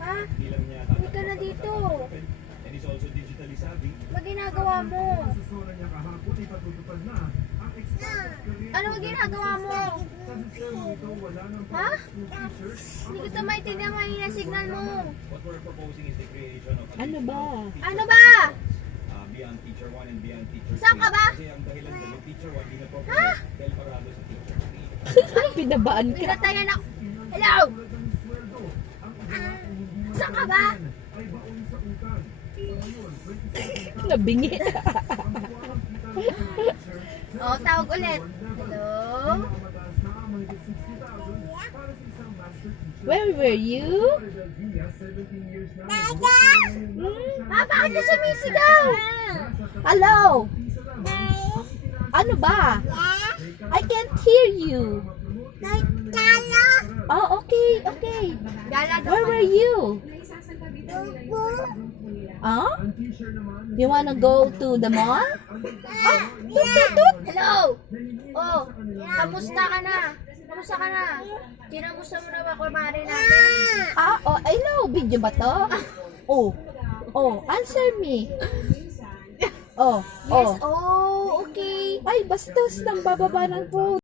Ha? Hindi ka na dito. Ano ginagawa mo? Ano ginagawa mo? Ha? Hindi kita maintindihan ang mahina signal mo. Ano ba? Ano ba? Saan ka ba? Ha? Ay, pinabaan ka. Pinatayan ako. Hello? Saan ka ba? Nabingi. Oh, tawag ulit. Hello? Where were you? Bakit ka sumisigaw? Hello? Ano ba? I can't hear you. Oh, okay, okay. Gala daw. Where were you? Huh? You wanna go to the mall? Ah, tut. Hello? Oh, kamusta ka na? Kamusta ka na? Kinamusta mo na ba kumari natin? Ah, oh, hello. Video ba to? Oh, oh, answer me. Oh, Yes, oh. oh, okay. Ay, bastos nang bababa ng phone.